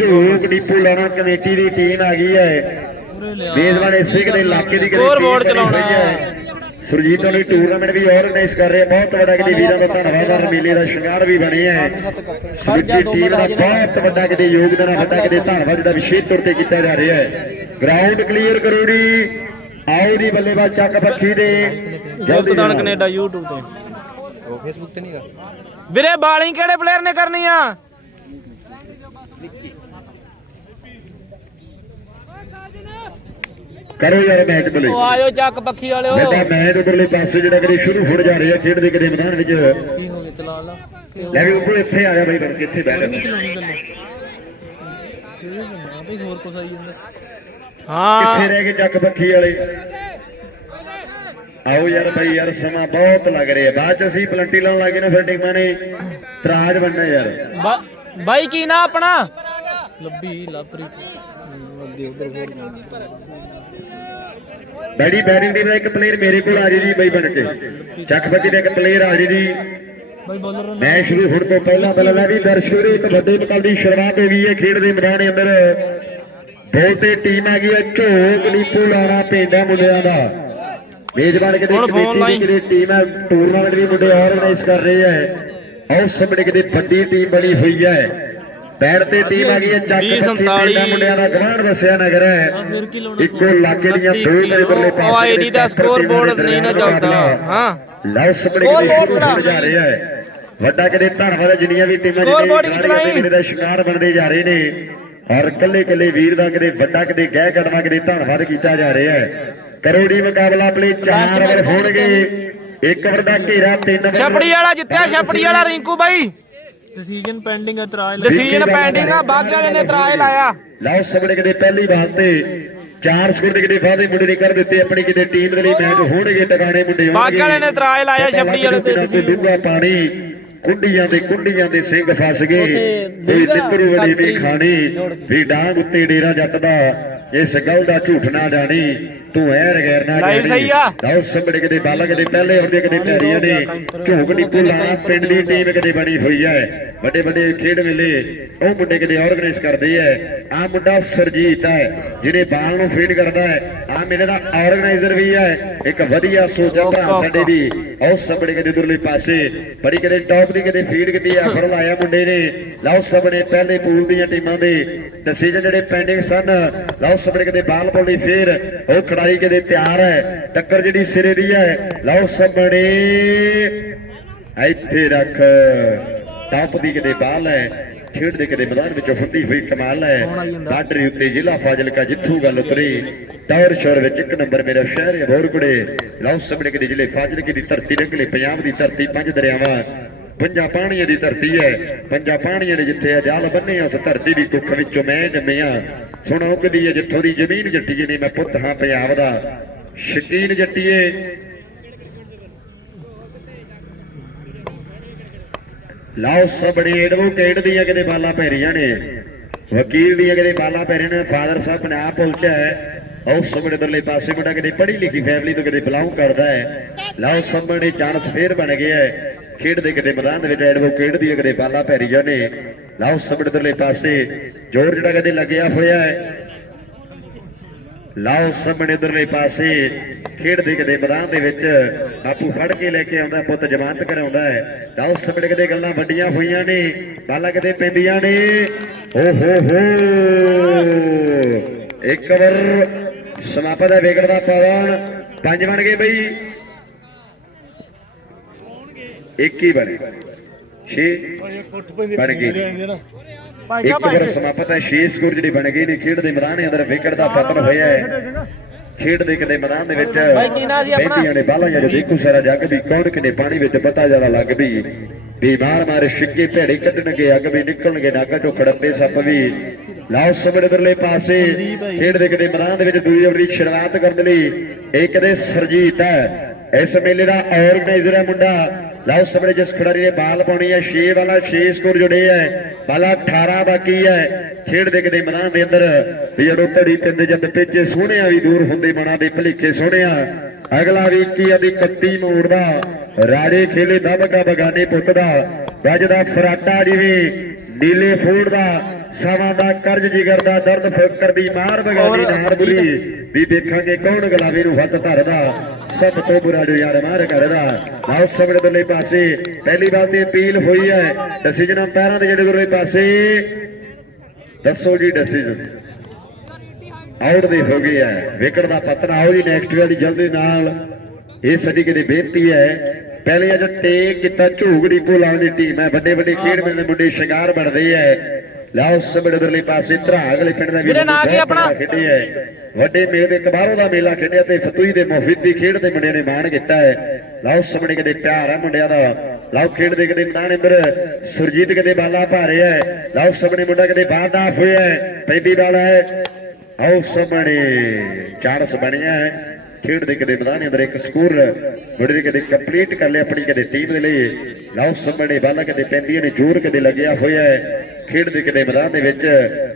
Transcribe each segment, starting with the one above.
ਝੂਕ ਡੀਪੂ ਲਾਣਾ ਕਮੇਟੀ ਦੀ ਟੀਮ ਆ ਗਈ ਹੈ। ਬੇਜ਼ਵਾਨ ਇਸੇ ਕਦੇ ਇਲਾਕੇ ਦੀ ਚਲਾਉਣਾ। ਹੈ। ਸੁਰਜੀਤ ਹੋਣੀ ਟੂਰਨਾਮੈਂਟ ਵੀ ਆਰਗੇਨਾਈਜ਼ ਕਰ ਰਿਹਾ ਬਹੁਤ ਵੱਡਾ ਕਿਤੇ ਵੀਰਾਂ ਦਾ ਧੰਨਵਾਦ ਔਰ ਮੇਲੇ ਦਾ ਸ਼ਿੰਗਾਰ ਵੀ ਬਣੇ ਹੈ ਸਮੁੱਚੀ ਟੀਮ ਦਾ ਬਹੁਤ ਵੱਡਾ ਕਿਤੇ ਯੋਗਦਾਨ ਹੈ ਵੱਡਾ ਕਿਤੇ ਧੰਨਵਾਦ ਜਿਹੜਾ ਵਿਸ਼ੇਸ਼ ਤੌਰ ਤੇ ਕੀਤਾ ਜਾ ਰਿਹਾ ਹੈ। ਗਰਾਊਂਡ ਕਲੀਅਰ ਕਰੋ ਜੀ ਆਓ ਜੀ ਬੱਲੇਬਾਜ਼ ਚੱਕ ਪੱਖੀ ਦੇ ਜਲਦ ਦਾਨ ਕੈਨੇਡਾ YouTube ਤੇ। ਉਹ ਫੇਸਬੁੱਕ ਤੇ ਨਹੀਂਗਾ ਵੀਰੇ ਬਾਲਿੰਗ ਕਿਹੜੇ ਪਲੇਅਰ ਨੇ ਕਰਨੀ ਆ ਕਰੋ ਯਾਰ ਮੈਚ ਬਲੇ ਉਹ ਆਇਓ ਚੱਕ ਪੱਖੀ ਵਾਲਿਓ। ਬੇਟਾ ਮੈਚ ਉਧਰਲੇ ਪਾਸੇ ਜਿਹੜਾ ਕਦੇ ਸ਼ੁਰੂ ਹੋ ਜਾ ਰਿਹਾ ਖੇਡ ਦੇ ਕਦੇ ਮੈਦਾਨ ਵਿੱਚ। ਕੀ ਹੋ ਗਿਆ ਚਲਾ ਲਾ। ਲੈ ਵੀ ਉੱਪਰ ਇੱਥੇ ਆ ਜਾ ਬਾਈ ਬਣ ਕੇ ਇੱਥੇ ਬੈਠ ਚਲਾਉਣੀ ਗੱਲੇ। ਨਾ ਬਈ ਹੋਰ ਕੁਛ ਆਈ ਜਾਂਦਾ। ਹਾਂ। ਕਿੱਥੇ ਰਹਿ ਗਏ ਚੱਕ ਪੱਖੀ ਵਾਲੇ? ਆਓ ਯਾਰ ਭਾਈ ਯਾਰ ਸਮਾਂ ਬਹੁਤ ਲੱਗ ਰਿਹਾ। ਬਾਅਦ ਚ ਅਸੀਂ ਪਲੰਟੀ ਲਾਉਣ ਲੱਗੇ ਨਾ ਫਿਰ ਟੀਮਾਂ ਨੇ। ਤਰਾਜ ਬਣਨਾ ਯਾਰ। ਬਾਈ ਕੀ ਨਾ ਆਪਣਾ? ਲੱਭੀ ਲਾਪਰੀ ਲੱਭੀ ਉਧਰ ਬੈਡੀ ਬੈਟਿੰਗ ਟੀਮ ਦਾ ਇੱਕ ਪਲੇਅਰ ਮੇਰੇ ਕੋਲ ਆ ਜੀ ਜੀ ਬਾਈ ਬਣ ਕੇ। ਚੱਕ ਪੱਖੀ ਦਾ ਇੱਕ ਪਲੇਅਰ ਆ ਜੀ ਜੀ। ਮੈਚ ਸ਼ੁਰੂ ਹੋਣ ਤੋਂ ਪਹਿਲਾਂ ਪਹਿਲਾਂ ਲੈ ਵੀ ਦਰਸ਼ਕੋ ਇੱਕ ਵੱਡੇ ਮੁਕਾਬਲੇ ਦੀ ਸ਼ੁਰੂਆਤ ਹੋ ਗਈ ਹੈ ਖੇਡ ਦੇ ਮੈਦਾਨ ਦੇ ਅੰਦਰ। ਦੋ ਤੇ ਟੀਮ ਆ ਗਈ ਹੈ ਝੋਕ ਨੀਪੂ ਲਾਣਾ ਪਿੰਡਾਂ ਮੁੰਡਿਆਂ ਦਾ। ਮੇਜ਼ਬਾਨ ਕਿਤੇ ਕਮੇਟੀ। ਦੀ ਕਿਤੇ ਟੀਮ ਹੈ ਟੂਰਨਾਮੈਂਟ ਵੀ ਮੁੰਡੇ ਆਰਗੇਨਾਈਜ਼ ਕਰ ਰਹੇ ਹੈ। ਉਸ ਸਮੇਂ ਕਿਤੇ ਵੱਡੀ ਟੀਮ ਬਣੀ ਹੋਈ ਹੈ। ਬੈਟ ਤੇ ਟੀਮ ਆ ਗਈ ਹੈ ਚੱਕ ਵੀਹ ਪੱਖੀ ਸੰਤਾਲੀ। ਪਿੰਡਾਂ ਮੁੰਡਿਆਂ ਦਾ ਗਵਾਂਢ ਵਸਿਆ ਨਗਰ ਹੈ। ਇੱਕੋ ਇਲਾਕੇ ਦੀਆਂ ਦੋ ਮੇਰੇ ਬੱਲੇ ਉਹ ਆਈਡੀ ਦਾ ਸਕੋਰ ਬੋਰਡ ਨਹੀਂ ਨਾ ਚੱਲਦਾ। ਹਾਂ। ਲਓ ਕਰਾ। ਹੋਣ ਜਾ ਰਿਹਾ ਹੈ। ਵੱਡਾ ਕਿਤੇ ਧੰਨਵਾਦ ਜਿੰਨੀਆਂ ਵੀ ਟੀਮਾਂ ਜਿਹੜੇ। ਮੇਰੇ ਦਾ ਸ਼ਿਕਾਰ ਬਣਦੇ ਜਾ ਰਹੇ ਨੇ ਔਰ ਕੱਲੇ ਕੱਲੇ ਵੀਰ ਦਾ ਕਿਤੇ ਵੱਡਾ ਕਿਤੇ ਗਹਿ ਕਦਮਾ ਕਿਤੇ ਧੰਨਵਾਦ ਕੀਤਾ ਜਾ ਰਿਹਾ ਹੈ। ਕਰੋੜੀ ਮੁਕਾਬਲਾ ਆਪਣੇ ਚਾਰ ਓਵਰ ਹੋਣਗੇ। ਇੱਕ ਓਵਰ ਦਾ ਘੇਰਾ ਤਿੰਨ ਛਪੜੀ ਵਾਲਾ ਜਿੱਤਿਆ ਛਪੜੀ ਵਾਲਾ ਰਿੰਕੂ ਬਾਈ। ਡਿਸੀਜਨ ਪੈਂਡਿੰਗ ਇਤਰਾਜ਼ ਡਿਸੀਜਨ ਪੈਂਡਿੰਗ ਆ ਬਾਕੀ ਵਾਲੇ ਨੇ ਇਤਰਾਜ਼ ਲਾਇਆ। ਲਓ ਸਪੜੇ ਕਿਤੇ ਪਹਿਲੀ ਬਾਲ ਤੇ ਚਾਰ ਸਕੋਰ ਦੇ ਕਿਤੇ ਵਾਅਦੇ ਮੁੰਡੇ ਨੇ ਕਰ ਦਿੱਤੇ ਆਪਣੀ ਕਿਤੇ ਟੀਮ ਦੇ ਲਈ ਮੈਚ ਹੋਣਗੇ ਟਿਕਾਣੇ ਮੁੰਡੇ ਹੋਣਗੇ। ਬਾਕੀ ਵਾਲੇ ਨੇ ਇਤਰਾਜ਼ ਲਾਇਆ ਛਪੜੀ ਵਾਲੇ ਤੇ ਡੂੰਘਾ ਪਾਣੀ ਕੁੰਡੀਆਂ ਦੇ ਕੁੰਡੀਆਂ ਦੇ ਸਿੰਘ ਫਸ ਗਏ। ਕੋਈ ਨਿੱਤਰੂ ਵੜੀ ਵੀ ਖਾਣੀ ਵੀ ਡਾਂਗ ਉੱਤੇ ਡੇਰਾ ਜੱਟ ਦਾ ਇਸ ਗੱਲ ਦਾ ਝੂਠ ਨਾ ਜਾਣੀ ਤੂੰ ਐਰ ਗੈਰ ਨਾ ਆ। ਲਓ ਸੰਭੜ ਕਿਤੇ ਬਾਲਾ ਕਿਤੇ ਪਹਿਲੇ ਹੁੰਦੇ ਕਿਤੇ ਪੈਰੀਆਂ ਨੇ। ਝੋਕ ਨਹੀਂ ਭੁੱਲਾਣਾ ਪਿੰਡ ਦੀ ਟੀਮ ਕਿਤੇ ਬਣੀ ਹੋਈ ਹੈ ਵੱਡੇ ਵੱਡੇ ਖੇਡ ਮੇਲੇ ਉਹ ਮੁੰਡੇ ਕਿਤੇ ਆਰਗੇਨਾਈਜ਼ ਕਰਦੇ ਐ ਆ ਮੁੰਡਾ ਸਰਜੀਤ ਹੈ ਜਿਹਨੇ ਬਾਲ ਨੂੰ ਫੀਡ ਕਰਦਾ ਹੈ। ਆ ਮੇਰੇ ਦਾ ਆਰਗੇਨਾਈਜ਼ਰ ਵੀ ਹੈ ਇੱਕ ਵਧੀਆ ਸੋਚਾ ਭਰਾ ਸਾਡੇ ਦੀ ਉਹ ਸੰਭੜ ਕਿਤੇ ਦੁਰਲੇ ਪਾਸੇ ਬੜੀ ਕਿਤੇ ਟੌਪ ਦੀ ਕਿਤੇ ਫੀਡ ਕੀਤੀ ਆ ਫੜ ਲਾਇਆ ਮੁੰਡੇ ਨੇ। ਲਓ ਸਭ ਨੇ ਪਹਿਲੇ ਪੂਲ ਦੀਆਂ ਟੀਮਾਂ ਦੇ ਡਿਸੀਜਨ ਜਿਹੜੇ ਪੈਂਡਿੰਗ ਸਨ। ਲਓ ਸਭ ਨੇ ਕਿਤੇ ਬਾਲ ਪਾਉਣੀ ਫੇਰ ਉਹ ਖੜਾਈ ਕਿਤੇ ਤਿਆਰ ਹੈ। ਟੱਕਰ ਜਿਹੜੀ ਸਿਰੇ ਦੀ ਹੈ। ਲਓ ਸਭੜੇ ਇੱਥੇ ਰੱਖ। ਟਾਪ ਦੀ ਕਿਤੇ ਬਾਲ ਹੈ ਖੇਡ ਦੇ ਕਿਤੇ ਮੈਦਾਨ ਵਿੱਚ ਹੁੰਦੀ ਹੋਈ ਕਮਾਲ ਹੈ। ਬਾਰਡਰ ਉੱਤੇ ਜ਼ਿਲ੍ਹਾ ਫਾਜ਼ਿਲਕਾ ਜਿੱਥੋਂ ਗੱਲ ਉਤਰੀ ਟਾਵਰ ਸ਼ੋਰ ਵਿੱਚ ਇੱਕ ਨੰਬਰ ਮੇਰਾ ਸ਼ਹਿਰ ਹੈ ਬੋਰਕੁੜੇ ਲਓ ਸਭੜੇ ਕਿਤੇ ਜ਼ਿਲ੍ਹੇ ਫਾਜ਼ਿਲਕੇ ਦੀ ਧਰਤੀ ਰੰਗਲੇ ਪੰਜਾਬ ਦੀ ਧਰਤੀ ਪੰਜ ਦਰਿਆਵਾਂ ਪੰਜਾਂ ਪਾਣੀਆਂ ਦੀ ਧਰਤੀ ਹੈ। ਪੰਜਾਂ ਪਾਣੀਆਂ ਨੇ ਜਿੱਥੇ ਅਜਾਲ ਬੰਨੇ ਉਸ ਧਰਤੀ ਦੀ ਕੁੱਖ ਵਿੱਚੋਂ ਮੈਂ ਜੰਮਿਆ ਸੁਣੋ ਕਦੀ ਹੈ ਜਿੱਥੋਂ ਦੀ ਜ਼ਮੀਨ ਜੱਟੀਏ ਨੇ ਮੈਂ ਪੁੱਤ ਹਾਂ ਪੰਜਾਬ ਦਾ। ਸ਼ਕੀਨ ਜੱਟੀਏ ਲਾਓ ਸਬੜੀ ਐਡਵੋਕੇਟ ਦੀਆਂ ਕਿਤੇ ਬਾਲਾਂ ਪੈਰੀਆਂ ਨੇ। ਵਕੀਲ ਦੀਆਂ ਕਿਤੇ ਬਾਲਾਂ ਪੈਰੀਆਂ ਨੇ ਫਾਦਰ ਸਾਹਿਬ ਨੇ ਆਪ ਹੈ। ਉਹ ਸਬੜੇ ਦਰਲੇ ਪਾਸੇ ਮੁੰਡਾ ਕਿਤੇ ਪੜ੍ਹੀ ਲਿਖੀ ਫੈਮਿਲੀ ਤੋਂ ਕਿਤੇ ਬਿਲੋਂਗ ਕਰਦਾ ਹੈ। ਲਓ ਸਬੜੀ ਚਾਂਸ ਫੇਰ ਬਣ ਗਿਆ ਹੈ। ਖੇਡ ਦੇ ਕਿਤੇ ਮੈਦਾਨ ਦੇ ਵਿੱਚ ਐਡਵੋਕੇਟ ਦੀਆਂ ਕਿਤੇ ਬਾਲਾਂ ਪੈਰੀਆਂ ਨੇ। ਲਾਓ ਸਬੜੇ ਦਰਲੇ ਪਾਸੇ ਜ਼ੋਰ ਜਿਹੜਾ ਕਦੇ ਲੱਗਿਆ ਹੋਇਆ ਹੈ। ਲਾਓ ਸਾਹਮਣੇ ਉਧਰਲੇ ਪਾਸੇ ਖੇਡ ਦੇ ਕਦੇ ਮੈਦਾਨ ਦੇ ਵਿੱਚ ਬਾਪੂ ਫੜ ਕੇ ਲੈ ਕੇ ਆਉਂਦਾ ਪੁੱਤ ਜ਼ਮਾਨਤ ਕਰਾਉਂਦਾ ਹੈ। ਲਾਓ ਸਾਹਮਣੇ ਕਦੇ ਗੱਲਾਂ ਵੱਡੀਆਂ ਹੋਈਆਂ ਨੇ ਬਾਲਾਂ ਕਦੇ ਪੈਂਦੀਆਂ ਨੇ। ਓ ਹੋ ਹੋ। ਇੱਕ ਵਾਰ ਸਮਾਪਤ ਦਾ ਵਿਗੜਦਾ ਪਾਵਨ। ਪੰਜ ਬਣ ਗਏ ਬਈ। ਇੱਕ ਹੀ ਬਣੇ। ਛੇ ਬਣ ਗਏ। ਇੱਕ ਵਾਰ ਸਮਾਪਤ ਹੈ 6 ਸਕੋਰ ਜਿਹੜੀ ਬਣ ਗਈ ਨੇ ਖੇਡ ਦੇ ਮੈਦਾਨ ਦੇ ਅੰਦਰ ਵਿਕਟ ਦਾ ਪਤਨ ਹੋਇਆ ਹੈ। ਖੇਡ ਦੇ ਕਿਤੇ ਮੈਦਾਨ ਦੇ ਵਿੱਚ? ਬੈਠੀਆਂ ਨੇ ਬਾਲਾਂ ਜਾਂ ਦੇਖੋ ਸਾਰਾ ਜੱਗ ਵੀ ਕੌਣ ਕਿਨੇ ਪਾਣੀ ਵਿੱਚ ਪਤਾ ਜਾਣਾ ਲੱਗ ਵੀ ਬਿਮਾਰ ਮਾਰੇ ਛਿੱਕੇ ਭੇੜੇ ਕੱਢਣਗੇ ਅੱਗ ਵੀ ਨਿਕਲਣਗੇ ਨਾਗਾ ਚੋਂ ਖੜੱਪੇ ਸੱਪ ਵੀ। ਲਾਓ ਸਮੇਂ ਦਰਲੇ ਪਾਸੇ ਖੇਡ ਦੇ ਕਿਤੇ ਮੈਦਾਨ ਦੇ ਵਿੱਚ ਦੂਜੀ ਓਵਰ ਦੀ ਸ਼ੁਰੂਆਤ ਕਰਨ ਲਈ ਇਹ ਕਦੇ ਸਰਜੀਤ ਹੈ। ਇਸ ਮੇਲੇ ਦਾ ਆਰਗੇਨਾਈਜ਼ਰ ਹੈ ਮੁੰਡਾ ਲਓ ਸਭਰੇ ਜਿਸ ਖਿਡਾਰੀ ਨੇ ਬਾਲ ਪਾਉਣੀ ਹੈ 6 ਵਾਲਾ 6 ਸਕੋਰ ਜੁੜੇ ਹੈ। ਬਾਲਾ 18 ਬਾਕੀ ਹੈ। ਖੇਡ ਦੇ ਕਿਤੇ ਮੈਦਾਨ ਦੇ ਅੰਦਰ ਵੀ ਜਦੋਂ ਧੜੀ ਪਿੰਦੇ ਜਦ ਪੇਚੇ ਸੋਹਣਿਆ ਵੀ ਦੂਰ ਹੁੰਦੇ, ਮਨਾਂ ਦੇ ਭਲੇਖੇ ਸੋਹਣਿਆ। ਅਗਲਾ ਵੀ 21 ਦੀ 31 ਮੋੜਦਾ ਰਾਜੇ ਖੇਲੇ ਦਬਕਾ ਬਗਾਨੇ ਪੁੱਤ ਦਾ। ਵੱਜਦਾ ਫਰਾਟਾ ਜਿਵੇਂ ਨੀਲੇ ਫੂਡ ਦਾ ਸਮਾਂ ਦਾ ਕਰਜ਼ ਜਿਗਰ ਦਾ ਦਰਦ ਫਕਰ ਦੀ ਮਾਰ ਬਗਾਦੀ ਔਰ ਨਾਰ ਬੁਰੀ ਵੀ ਦੇਖਾਂਗੇ ਕੌਣ ਗੁਲਾਬੀ ਨੂੰ ਹੱਥ ਧਰਦਾ ਸਭ ਤੋਂ ਬੁਰਾ ਜੋ ਯਾਰ ਮਾਰ ਕਰਦਾ। ਆਓ ਸਭੜੇ ਦੁੱਲੇ ਪਾਸੇ ਪਹਿਲੀ ਵਾਰ ਤੇ ਅਪੀਲ ਹੋਈ ਹੈ ਡਿਸੀਜਨ ਪੈਰਾਂ ਦੇ ਜਿਹੜੇ ਦੁੱਲੇ ਪਾਸੇ। ਦੱਸੋ ਜੀ ਡਿਸੀਜਨ ਆਊਟ ਦੇ ਹੋ ਗਏ ਹੈ ਵਿਕਟ ਦਾ ਪਤਨ ਆਓ ਜੀ ਨੈਕਸਟ ਵਾਲੀ ਜਲਦੀ ਨਾਲ। ਇਹ ਸਾਡੀ ਕਿਤੇ ਬੇਨਤੀ ਹੈ ਪਹਿਲੇ ਅਜ ਟੇਕ ਕੀਤਾ ਝੂਗੜੀ ਭੋਲਾਂ ਦੀ ਟੀਮ ਹੈ। ਵੱਡੇ ਵੱਡੇ ਖੇਡ ਮੇਲੇ ਦੇ ਮੁੰਡੇ ਸ਼ਿਕਾਰ ਬਣਦੇ ਹੈ ਲਾਓ ਸਬੜ ਉਧਰਲੇ ਪਾਸੇ ਧਰਾਗ ਵਾਲੇ ਪਿੰਡ ਦਾ ਵੀ ਵੀਰੇ, ਨਾਂ ਕੀ ਆਪਣਾ? ਖੇਡਿਆ ਹੈ ਵੱਡੇ ਮੇਲੇ ਦੇ ਕਬਾਰੋ ਦਾ ਮੇਲਾ ਖੇਡਿਆ ਤੇ ਫਤੂਈ ਦੇ ਮੁਫਿਦ ਦੀ ਖੇਡ ਦੇ ਮੁੰਡਿਆਂ ਨੇ ਮਾਣ ਕੀਤਾ ਹੈ ਲਾਓ ਸਾਹਮਣੇ ਕਿਤੇ ਪਿਆਰ ਹੈ ਮੁੰਡਿਆਂ ਦਾ। ਲਾਓ ਖੇਡ ਦੇ ਕਿਤੇ ਮੈਦਾਨ ਅੰਦਰ ਸੁਰਜੀਤ ਕਿਤੇ ਬਾਲਾ ਭਾ ਰਿਹਾ ਹੈ ਲਾਓ ਸਾਹਮਣੇ ਮੁੰਡਾ ਕਿਤੇ ਬਾਦਾਫ ਹੋਇਆ ਹੈ ਪੈਂਦੀ ਬਾਲ ਹੈ ਆਓ ਸਾਹਮਣੇ ਚਾਂਸ ਬਣਿਆ ਹੈ ਖੇਡ ਦੇ ਕਿਤੇ ਮੈਦਾਨ ਅੰਦਰ ਇੱਕ ਸਕੋਰ ਮੁੰਡੇ ਨੇ ਕੰਪਲੀਟ ਕਰ ਲਿਆ ਆਪਣੀ ਕਿਤੇ ਟੀਮ ਦੇ ਲਈ। ਲਾਓ ਸਾਹਮਣੇ ਬਾਲਾ ਕਿਤੇ ਪੈਂਦੀਆਂ ਨੇ, ਜ਼ੋਰ ਕਿਤੇ ਲੱਗਿਆ ਹੋਇਆ ਹੈ। ਖੇਡ ਦੇ ਕਿਤੇ ਮੈਦਾਨ ਦੇ ਵਿੱਚ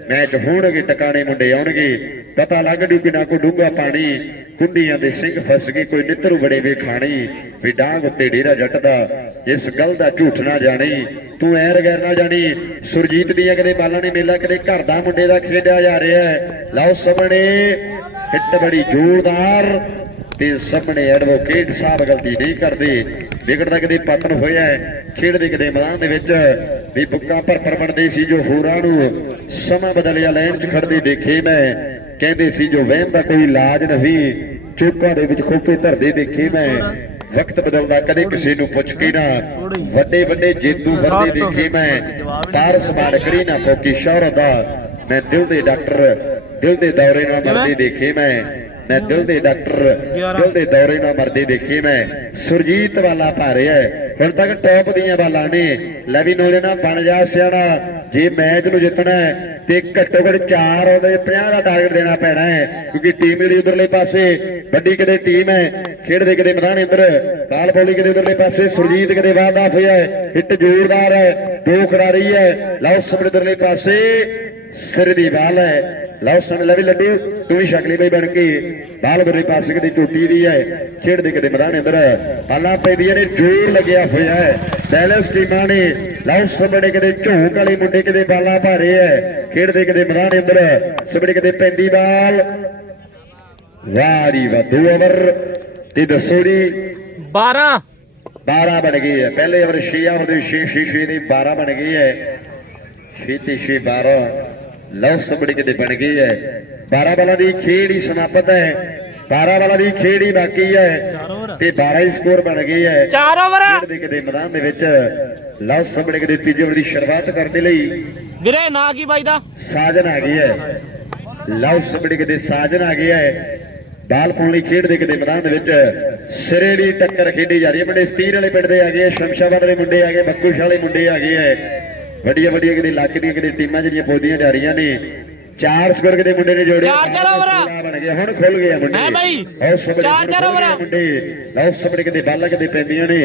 ਮੈਚ ਹੋਣਗੇ, ਟਿਕਾਣੇ ਮੁੰਡੇ ਆਉਣਗੇ। ਪਤਾ ਲੱਗ ਜੂ ਕਿ ਨਾ ਕੋ ਡੂੰਗਾ ਪਾਣੀ, ਕੁੰਡੀਆਂ ਦੇ ਸਿੰਘ ਫਸ ਗਏ, ਕੋਈ ਨਿੱਤਰੂ ਬੜੇ ਵੇ ਖਾਣੀ। ਵੀ ਡਾਂਗ ਉੱਤੇ ਡੇਰਾ ਜੱਟ ਦਾ ਇਸ ਗੱਲ ਦਾ ਝੂਠ ਨਾ ਜਾਣੀ। ਤੂੰ ਐਰ ਗੈਰ ਨਾ ਜਾਣੀ, ਸੁਰਜੀਤ ਦੀਆਂ ਕਦੇ ਬਾਲਾਂ ਨੇ ਮੇਲਾ, ਕਦੇ ਘਰ ਦਾ ਮੁੰਡੇ ਦਾ ਖੇਡਿਆ ਜਾ ਰਿਹਾ ਹੈ। ਲਓ ਸਾਹਮਣੇ। ਹਿੱਟ ਬੜੀ ਜ਼ੋਰਦਾਰ ਤੇ ਸਾਹਮਣੇ ਐਡਵੋਕੇਟ ਸਾਹਿਬ ਗਲਤੀ ਨਹੀਂ ਕਰਦੇ। ਵਿਗੜਦਾ ਕਦੇ ਪਤਨ ਹੋਇਆ ਖੇਡ ਦੇ ਕਦੇ ਮੈਦਾਨ ਦੇ ਵਿੱਚ। ਵੀ ਬੁੱਕਾਂ ਪਰ ਪਰ ਬਣਦੇ ਸੀ ਜੋ ਹੋਰਾਂ ਨੂੰ ਸਮਾਂ ਬਦਲਿਆ ਲੈਣ ਚ ਖੜਦੇ ਦੇਖੇ ਮੈਂ। ਕਹਿੰਦੇ ਸੀ ਜੋ ਵਹਿਮ ਦਾ ਕੋਈ ਇਲਾਜ ਨਹੀਂ ਚੋਕਾਂ ਦੇ ਵਿੱਚ ਖੋਪੇ ਧਰਦੇ ਦੇਖੇ ਮੈਂ। ਵਕਤ ਬਦਲਦਾ ਕਦੇ ਕਿਸੇ ਨੂੰ ਪੁੱਛ ਕੇ ਨਾ। ਵੱਡੇ ਵੱਡੇ ਜੇਤੂ ਬੰਦੇ ਦੇਖੇ ਮੈਂ। ਤਾਰ ਸਮਾਨ ਕਰੀ ਨਾ ਫੋਕੀ ਸ਼ੌਹਰਤ ਦਾ। ਮੈਂ ਦਿਲ ਦੇ ਡਾਕਟਰ ਦਿਲ ਦੇ ਦੌਰੇ ਨਾਲ ਮਰਦੇ ਦੇਖੇ ਮੈਂ। ਮੈਂ ਦਿਲ ਦੇ ਡਾਕਟਰ ਦਿਲ ਦੇ ਦੌਰੇ ਨਾਲ ਮਰਦੇ ਦੇਖੇ ਮੈਂ। ਸੁਰਜੀਤ ਵਾਲਾ ਭਾਰੇ ਹੈ। ਹੁਣ ਤੱਕ ਟੌਪ ਦੀਆਂ ਬਾਲਾਂ ਨੇ। ਲੈ ਵੀ ਨੌਜਵਾਨਾ ਬਣ ਜਾ ਸਿਆਣਾ। ਜੇ ਮੈਚ ਨੂੰ ਜਿੱਤਣਾ ਹੈ ਤੇ ਘੱਟੋ ਘੱਟ 4 ਉਹਦੇ 50 ਦਾ ਟਾਰਗੇਟ ਦੇਣਾ ਪੈਣਾ ਹੈ। ਕਿਉਂਕਿ ਟੀਮ ਦੀ ਉਧਰਲੇ ਪਾਸੇ ਵੱਡੀ ਕਿਤੇ ਟੀਮ ਹੈ। ਖੇਡਦੇ ਕਿਤੇ ਮੈਦਾਨ ਅੰਦਰ ਬਾਲ ਬੋਲੀ ਕਿਤੇ ਉਧਰਲੇ ਪਾਸੇ ਸੁਰਜੀਤ ਕਿਤੇ ਵਾਦਾ ਹੋਇਆ ਹੈ। ਹਿੱਟ ਜ਼ੋਰਦਾਰ ਹੈ। ਦੋ ਖਿਡਾਰੀ ਹੈ। ਲਓ ਸਮੁੰਦਰਲੇ ਪਾਸੇ। ਸਿਰ ਦੀ ਬਾਲ ਹੈ। ਲਓ ਸਮਝ ਲੈ ਵੀ ਲੱਡੂ ਤੂੰ ਵੀ ਸ਼ਕਲੀ ਬਈ ਬਣ ਕੇ। ਬਾਲ ਗੁਰੇ ਪਾਸੇ ਕਿਤੇ ਟੁੱਟੀ ਦੀ ਹੈ। ਖੇਡਦੇ ਕਿਤੇ ਮੈਦਾਨ ਅੰਦਰ ਬਾਲਾਂ ਪੈਦੀਆਂ ਨੇ ਜ਼ੋਰ ਲੱਗਿਆ ਹੋਇਆ ਹੈ। ਬੈਲੈਂਸ ਟੀਮਾਂ ਨੇ ਲਓ ਸਮਝੇ ਕਿਤੇ ਝੋਕ ਵਾਲੇ ਮੁੰਡੇ ਕਿਤੇ ਬਾਲਾਂ ਭਾਰੇ ਹੈ। ਖੇਡਦੇ ਕਿਤੇ ਮੈਦਾਨ ਅੰਦਰ ਸਮਝੇ ਕਿਤੇ ਪੈਂਦੀ ਬਾਲ। ਵਾਰੀ ਵਾ ਦੋ ਓਵਰ। ਤੇ ਦੱਸੋ ਜੀ। 12 12 ਬਣ ਗਈ ਹੈ। ਪਹਿਲੇ ਓਵਰ 6 ਓਵਰ ਦੇ 6 6 6 ਦੀ 12 ਬਣ ਗਈ ਹੈ। 6 ਤੇ 6 12 ਲਓ ਸਬੜੀ ਕਿਤੇ ਬਣ ਗਈ ਹੈ। 12 ਬਾਲਾਂ ਦੀ ਖੇਡ ਹੀ ਸਮਾਪਤ ਹੈ। 12 ਬਾਲਾਂ ਦੀ ਖੇਡ ਹੀ ਬਾਕੀ ਹੈ। ਤੇ 12 ਹੀ ਸਕੋਰ ਬਣ ਗਈ ਹੈ। 4 ਓਵਰ। ਖੇਡ ਦੇ ਕਿਤੇ ਮੈਦਾਨ ਦੇ ਵਿੱਚ। ਲਓ ਸਬੜੀ ਕਿਤੇ ਤੀਜੇ ਓਵਰ ਦੀ ਸ਼ੁਰੂਆਤ ਕਰਨ ਦੇ ਲਈ। ਵੀਰੇ ਨਾਂ ਕੀ ਬਾਈ ਦਾ? ਸਾਜਨ ਆ ਗਈ ਹੈ। ਲਓ ਸਬੜੀ ਕਿਤੇ ਸਾਜਨ ਆ ਗਿਆ ਹੈ। ਬਾਲ ਪਾਉਣ ਲਈ ਖੇਡਦੇ ਕਿਤੇ ਮੈਦਾਨ ਦੇ ਵਿੱਚ। ਸਿਰੇ ਦੀ ਟੱਕਰ ਖੇਡੀ ਜਾ ਰਹੀ ਹੈ। ਮੁੰਡੇ ਸਤੀਰ ਵਾਲੇ ਪਿੰਡ ਦੇ ਆ ਗਏ। ਸ਼ਮਸ਼ਾਬਾਦ ਵਾਲੇ ਮੁੰਡੇ ਆ ਗਏ। ਬੱਕੂਸ਼ ਵਾਲੇ ਮੁੰਡੇ ਆ ਗਏ ਹੈ। ਵੱਡੀਆਂ ਵੱਡੀਆਂ ਕਿਤੇ ਲੱਕ ਦੀਆਂ ਕਿਤੇ ਟੀਮਾਂ ਜਿਹੜੀਆਂ ਪੌਦੀਆਂ ਜਾ ਰਹੀਆਂ ਨੇ ਚਾਰ ਸਕੋਰ ਕਿਤੇ ਮੁੰਡੇ ਨੇ ਜੋੜੇ ਚਾਰ ਚਾਰ ਓਵਰ। ਬਣ ਗਏ ਹੁਣ ਖੁੱਲ ਗਏ ਆ ਮੁੰਡੇ ਹੈਂ ਬਾਈ? ਚਾਰ ਚਾਰ ਓਵਰ। ਮੁੰਡੇ ਲਓ ਸਬੜੀ ਕਿਤੇ ਬਾਲਾਂ ਕਿਤੇ ਪੈਂਦੀਆਂ ਨੇ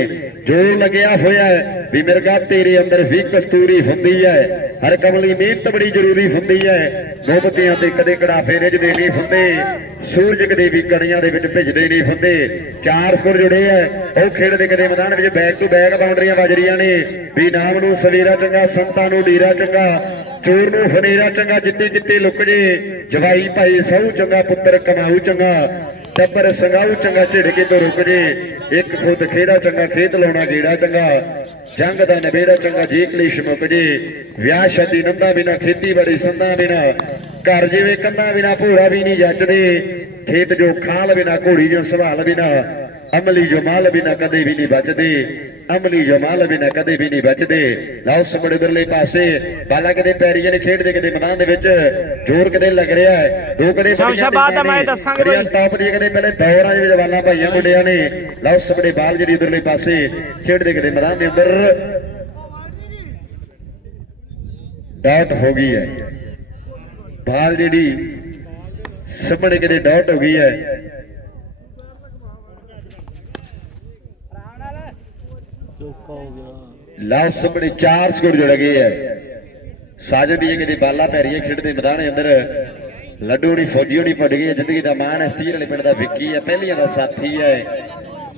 ਜੋਰ ਲੱਗਿਆ ਹੋਇਆ ਵੀ ਮਿਰਗਾ ਤੇਰੇ ਅੰਦਰ ਵੀ ਕਸਤੂਰੀ ਹੁੰਦੀ ਹੈ ਹਰ ਕੰਮ ਲਈ ਮਿਹਨਤ ਬੜੀ ਜ਼ਰੂਰੀ ਹੁੰਦੀ ਹੈ। ਮੋਮਬਤੀਆਂ ਤੇ ਕਦੇ ਕੜਾਫੇ ਰਿੱਝਦੇ ਨਹੀਂ ਹੁੰਦੇ। ਸੂਰਜ ਕਦੇ ਵੀ ਕਣੀਆਂ ਦੇ ਵਿੱਚ ਭਿੱਜਦੇ ਨਹੀਂ ਹੁੰਦੇ। ਚਾਰ ਸਕੋਰ ਜੁੜੇ ਐ ਉਹ ਖੇਡਦੇ ਕਦੇ ਮੈਦਾਨ ਵਿੱਚ ਬੈਕ ਟੂ ਬੈਕ ਬਾਉਂਡਰੀਆਂ ਵੱਜ ਰਹੀਆਂ ਨੇ। ਵੀ ਨਾਮ ਨੂੰ ਸਵੇਰਾ ਚੰਗਾ, ਸੰਤਾਂ ਨੂੰ ਲੀਰਾ ਚੰਗਾ, ਚੋਰ ਨੂੰ ਫਨੇਰਾ ਚੰਗਾ, ਜਿੱਤੇ ਜਿੱਤੇ ਲੁੱਕ ਜੇ। ਜਵਾਈ ਭਾਈ ਸਹੁ ਚੰਗਾ, ਪੁੱਤਰ ਕਮਾਊ ਚੰਗਾ। ਟੱਬਰ ਸੰਗਾਊ ਚੰਗਾ ਝਿੜ ਕੇ ਤੋਂ ਰੁਕ ਜੇ। ਇੱਕ ਖੁਦ ਖੇੜਾ ਚੰਗਾ, ਖੇਤ ਲਾਉਣਾ ਗੇੜਾ ਚੰਗਾ। ਜੰਗ ਦਾ ਨਵੇੜਾ ਚੰਗਾ ਜੀ ਕਲੇਸ਼ ਮੁੱਕ ਜੇ ਵਿਆਹ ਸ਼ਾਦੀ ਨੰਦਾ ਬਿਨਾ ਖੇਤੀਬਾੜੀ ਸੰਦਾ ਬਿਨਾ ਘਰ ਜਿਵੇਂ ਕੰਦਾ ਬਿਨਾ ਭੋਰਾ ਵੀ ਨਹੀਂ ਜੱਜਦੇ ਖੇਤ ਜੋ ਖਾਲ ਬਿਨਾ ਘੋੜੀ ਜੋ ਸੰਭਾਲ ਬਿਨਾ ਅਮਲੀ ਜੋ ਮਾਲ ਬਿਨਾ ਕਦੇ ਵੀ ਨਹੀਂ ਬਚਦੇ ਅਮਲੀ ਜੋ ਮਾਲ ਬਿਨਾ ਕਦੇ ਵੀ ਨਹੀਂ ਬਚਦੇ। ਲਓ ਸਮੜ ਉਧਰਲੇ ਪਾਸੇ ਬਾਲਾ ਕਦੇ ਪੈਰੀਆਂ ਨੇ ਖੇਡਦੇ ਕਦੇ ਮੈਦਾਨ ਦੇ ਵਿੱਚ ਜ਼ੋਰ ਕਦੇ ਲੱਗ ਰਿਹਾ ਹੈ ਦੋ ਕਦੇ ਸ਼ਮਸ਼ਾਬਾਦ ਦਾ ਮੈਂ ਦੱਸਾਂਗੇ ਬਈ। ਟਾਪ ਦੀ ਕਦੇ ਪਹਿਲੇ ਦੌਰਾਂ ਦੇ ਜਵਾਨਾਂ ਭਾਈਆਂ ਮੁੰਡਿਆਂ ਨੇ। ਲਓ ਸਬੜੇ ਬਾਲ ਜਿਹੜੀ ਉਧਰਲੇ ਪਾਸੇ ਖੇਡਦੇ ਕਦੇ ਮੈਦਾਨ ਦੇ ਅੰਦਰ। ਡਾਟ ਹੋ ਗਈ ਹੈ। ਬਾਲ ਜਿਹੜੀ ਸਾਹਮਣੇ ਕਿਤੇ ਡਾਟ ਹੋ ਗਈ ਹੈ। ਲਓ ਸਾਹਮਣੇ ਚਾਰ ਸਕੋਰ ਜੁੜ ਗਏ ਹੈ। ਸਾਜਨ ਦੀ ਬਾਲਾ ਪੈ ਰਹੀ ਹੈ ਮੈਦਾਨ ਅੰਦਰ, ਲੱਡੂ ਨਹੀਂ ਫੌਜੀ ਹੋਣੀ ਫੁੱਟ ਗਈ ਜ਼ਿੰਦਗੀ ਦਾ ਮਾਣ ਹੈ ਸਤੀਰ ਵਾਲੇ ਪਿੰਡ ਦਾ ਵਿੱਕੀ ਹੈ, ਪਹਿਲੀਆਂ ਦਾ ਸਾਥੀ ਹੈ।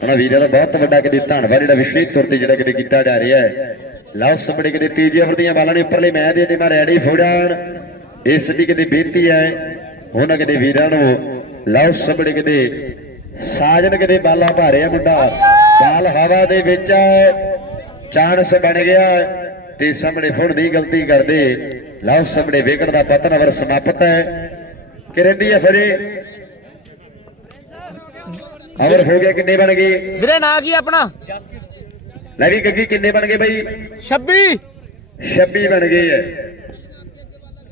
ਉਹਨਾਂ ਵੀਰਾਂ ਦਾ ਬਹੁਤ ਵੱਡਾ ਕਿਤੇ ਧੰਨਵਾਦ, ਜਿਹੜਾ ਵਿਸ਼ੇਸ਼ ਤੌਰ ਤੇ ਜਿਹੜਾ ਕਿਤੇ ਕੀਤਾ ਜਾ ਰਿਹਾ ਹੈ। ਲਓ ਸਬੜੇ ਕਿਤੇ ਤੀਜੀ ਓਵਰ ਦੀਆਂ ਬਾਲਾਂ ਨੇ, ਉੱਪਰਲੇ ਮੈਚ ਦੇ ਟੀਮਾਂ ਰੈਡੀ ਹੋ ਇਸ ਦੀ ਕਿਤੇ ਬੇਨਤੀ ਹੈ, ਉਹਨਾਂ ਕਿਤੇ ਵੀਰਾਂ ਨੂੰ ਲਓ ਸਬੜੇ ਕਿਤੇ ਸਾਜਨ ਕਿਤੇ ਬਾਲਾਂ ਭਾਰਿਆ ਮੁੰਡਾ। ਬਾਲ ਹਵਾ ਦੇ ਵਿੱਚ ਚਾਂਸ ਬਣ ਗਿਆ ਤੇ ਸਾਹਮਣੇ ਫੁੱਟ ਦੀ ਗਲਤੀ ਕਰਦੇ। ਲਓ ਸਾਹਮਣੇ ਵਿਕਟ ਦਾ ਪਤਨ ਅਵਰ ਸਮਾਪਤ ਹੈ। ਕਿਰੰਦੀ ਹੈ ਫਰੇ। ਅਵਰ ਹੋ ਗਿਆ ਕਿੰਨੇ ਬਣ ਗਏ? ਵੀਰੇ ਨਾਂ ਕੀ ਆਪਣਾ? ਲੈ ਵੀ ਗੱਗੀ ਕਿੰਨੇ ਬਣ ਗਏ ਬਈ? 26 26 ਬਣ ਗਏ ਹੈ।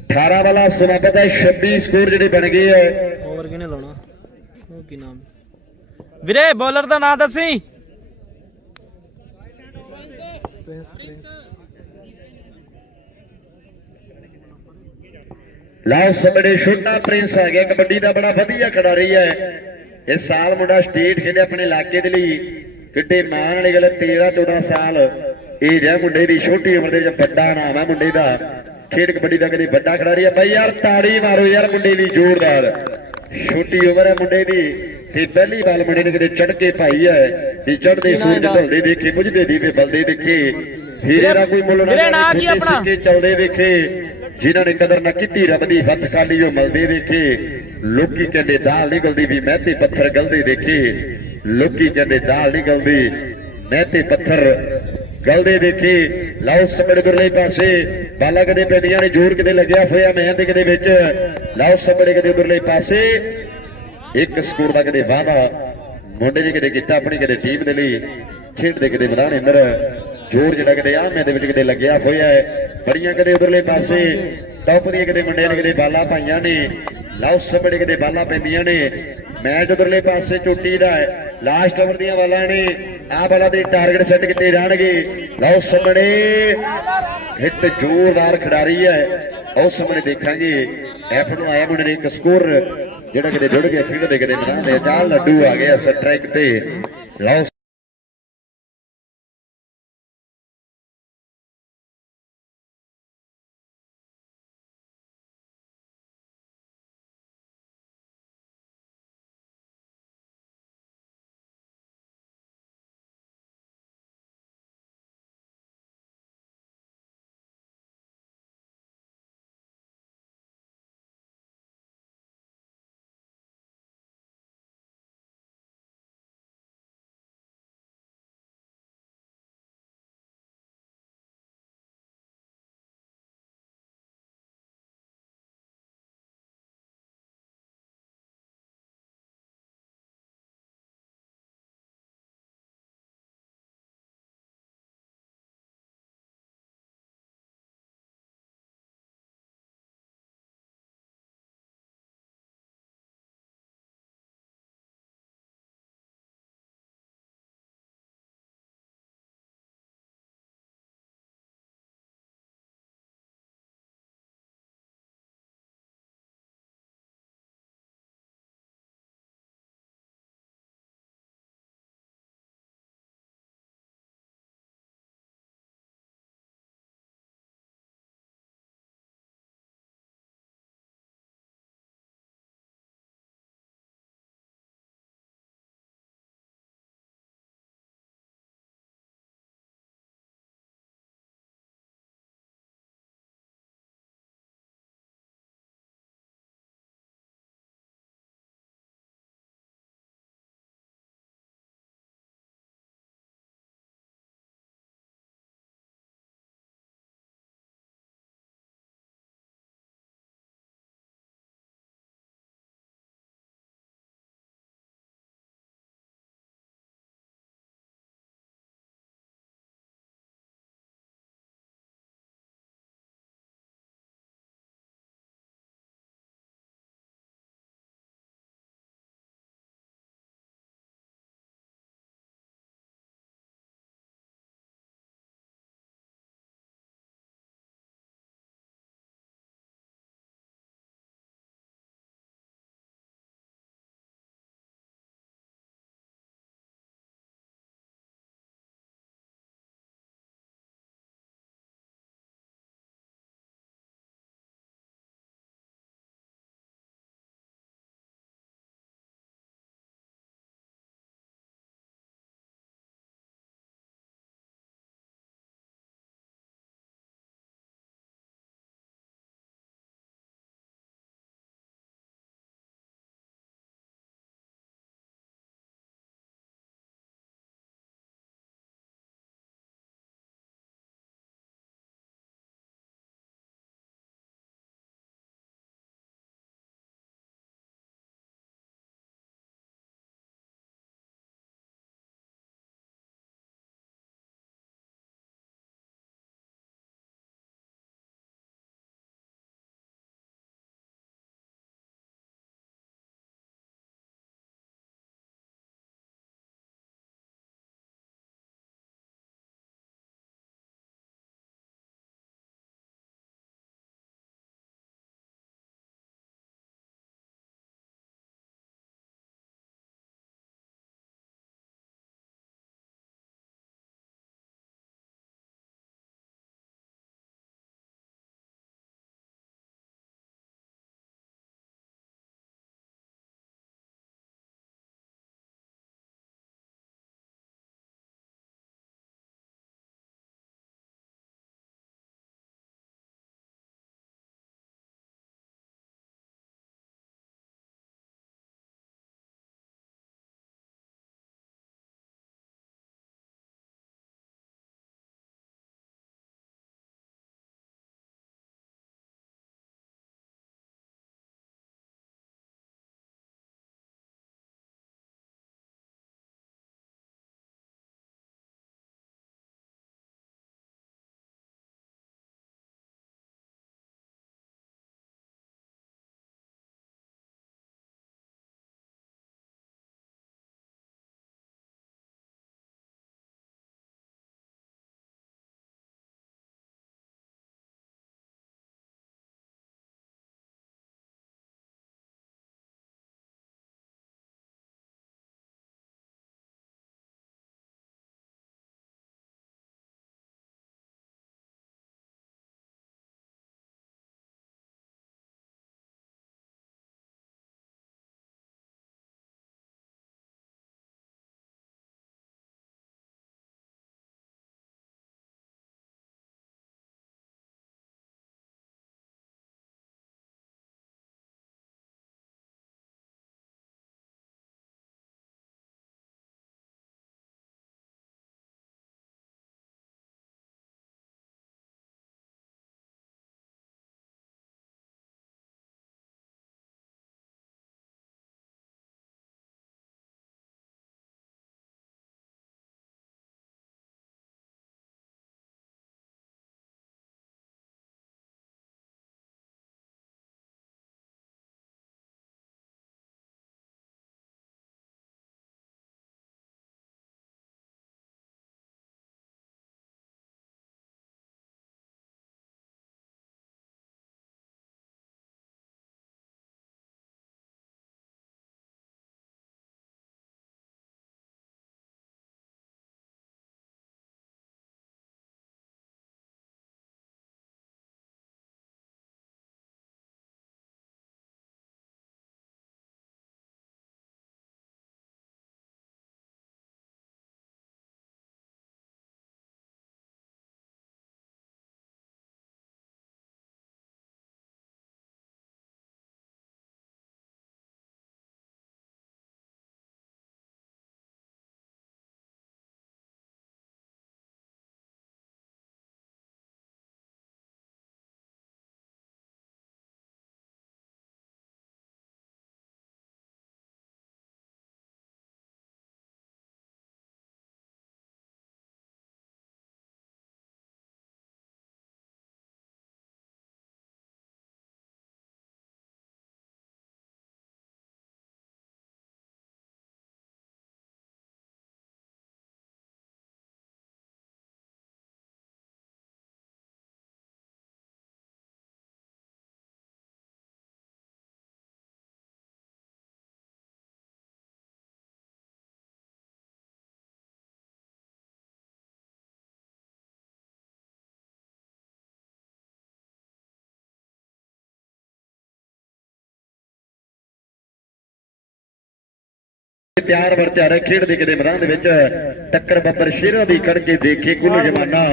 18 ਵਾਲਾ ਸਮਾਪਤ ਹੈ। 26 ਸਕੋਰ ਜਿਹੜੇ ਬਣ ਗਏ ਹੈ। ਓਵਰ ਕਿਨੇ ਲਾਉਣਾ? ਉਹ ਕੀ ਨਾਮ? ਵੀਰੇ ਬੋਲਰ ਦਾ ਨਾਂ ਦੱਸੀ। ਲਓ ਸਬੜੇ ਛੋਟਾ ਪ੍ਰਿੰਸ ਆ ਗਿਆ, ਕਬੱਡੀ ਦਾ ਬੜਾ ਵਧੀਆ ਖਿਡਾਰੀ ਹੈ। ਇਹ ਸਾਲ ਮੁੰਡਾ ਸਟੇਟ ਖੇਡਿਆ ਆਪਣੇ ਇਲਾਕੇ ਦੇ ਲਈ। ਕਿੱਡੇ ਮਾਣ ਵਾਲੀ ਗੱਲ 13 14 ਸਾਲ ਇਹ ਜਿਹੜਾ ਮੁੰਡੇ ਦੀ, ਛੋਟੀ ਉਮਰ ਦੇ ਵਿੱਚ ਵੱਡਾ ਨਾਮ ਹੈ ਮੁੰਡੇ ਦਾ। ਖੇਡ ਕਬੱਡੀ ਦਾ ਕਦੇ ਵੱਡਾ ਖਿਡਾਰੀ ਹੈ। ਬਾਈ ਯਾਰ, ਤਾੜੀ ਮਾਰੋ ਯਾਰ ਮੁੰਡੇ ਦੀ, ਜ਼ੋਰਦਾਰ। ਛੋਟੀ ਉਮਰ ਹੈ ਮੁੰਡੇ ਦੀ ਤੇ ਪਹਿਲੀ ਬਾਲ ਮੁੰਡੇ ਨੇ ਕਦੇ ਚੜ ਕੇ ਭਾਈ ਹੈ। ਤੇ ਚੜਦੇ ਸੂਰਜ ਢਲਦੇ ਦੇਖੇ ਬੁਝਦੇ ਦੀਵੇ ਬਲਦੇ ਦੇਖੇ। ਫਿਰ ਇਹਦਾ ਕੋਈ ਮੁੱਲ ਨਾ ਕੀ ਆਪਣਾ? ਸਿੱਕੇ ਚੱਲਦੇ ਵੇਖੇ ਜਿਨ੍ਹਾਂ ਨੇ ਕਦਰ ਨਾ ਕੀਤੀ ਰੱਬ ਦੀ ਹੱਥ ਖਾਲੀ ਉਹ ਮਲਦੇ ਵੇਖੇ ਲੋਕੀ ਕਹਿੰਦੇ ਦਾਲ ਨਿਕਲਦੀ ਵੀ ਮਹਿਤੇ ਪੱਥਰ ਗਲਦੇ ਦੇਖੇ। ਲੋਕੀ ਕਹਿੰਦੇ ਦਾਲ ਨਿਕਲਦੀ ਮਹਿਤੇ ਪੱਥਰ ਗਲਦੇ ਦੇਖੇ। ਲਾਓ ਸਬੜੇ ਦੁਰਲੇ ਪਾਸੇ ਬਾਲਾ ਕਦੇ ਪੈਦੀਆਂ ਨੇ ਜ਼ੋਰ ਕਿਤੇ ਲੱਗਿਆ ਹੋਇਆ ਮੈਂ ਦੇ ਕਿਤੇ ਵਿੱਚ। ਲਾਓ ਸਬੜੇ ਕਦੇ ਦੁਰਲੇ ਪਾਸੇ ਇੱਕ ਸਕੋਰ ਦਾ ਕਦੇ ਵਾਅਦਾ ਮੁੰਡੇ ਨੇ ਕਿਤੇ ਕੀਤਾ, ਆਪਣੀ ਕਦੇ ਟੀਮ ਦੇ ਲਈ ਖੇਡ ਕਿਤੇ ਮੈਦਾਨ ਅੰਦਰ। ਜ਼ੋਰ ਜਿਹੜਾ ਕਿਤੇ ਆਹਮੇ ਦੇ ਵਿੱਚ ਕਿਤੇ ਲੱਗਿਆ ਹੋਇਆ ਹੈ। ਬੜੀਆਂ ਕਦੇ ਉਧਰਲੇ ਪਾਸੇ ਟੌਪ ਦੀਆਂ ਕਿਤੇ ਮੁੰਡਿਆਂ ਨੇ ਕਿਤੇ ਬਾਲਾਂ ਪਾਈਆਂ ਨੇ। ਲਾਉਸ ਬੜੇ ਕਿਤੇ ਬਾਲਾਂ ਪੈਂਦੀਆਂ ਨੇ। ਮੈਚ ਉਧਰਲੇ ਪਾਸੇ ਚੋਟੀ ਦਾ ਹੈ। ਲਾਸਟ ਓਵਰ ਦੀਆਂ ਬਾਲਾਂ ਨੇ। ਆਹ ਬਾਲਾਂ ਦੇ ਟਾਰਗੇਟ ਸੈੱਟ ਕੀਤੇ ਜਾਣਗੇ। ਲਾਓ ਸਾਹਮਣੇ ਹਿੱਟ ਜ਼ੋਰਦਾਰ ਖਿਡਾਰੀ ਹੈ। ਉਸ ਸਾਹਮਣੇ ਦੇਖਾਂਗੇ। ਐਫ ਨੂੰ ਆਇਆ ਮੁੰਡੇ ਨੇ ਇੱਕ ਸਕੋਰ ਜਿਹੜਾ ਕਿਤੇ ਜੁੜ ਗਿਆ ਫੀਲਡ ਦੇ ਕਿਤੇ ਮੈਦਾਨ ਦੇ ਚਾਲ ਲੱਡੂ ਆ ਗਿਆ ਸਟ੍ਰਾਈਕ ਤੇ। ਲਾਓ। ਤਿਆਰ ਵਰ ਤਿਆਰ ਹੈ ਖੇਡ ਦੇ ਕਿਤੇ ਮੈਦਾਨ ਦੇ ਵਿੱਚ ਟੱਕਰ ਬੱਬਰ ਸ਼ੇਰਾਂ ਦੀ ਖੜ ਕੇ ਦੇਖੇ ਕੁੱਲ ਜਮਾਨਾ।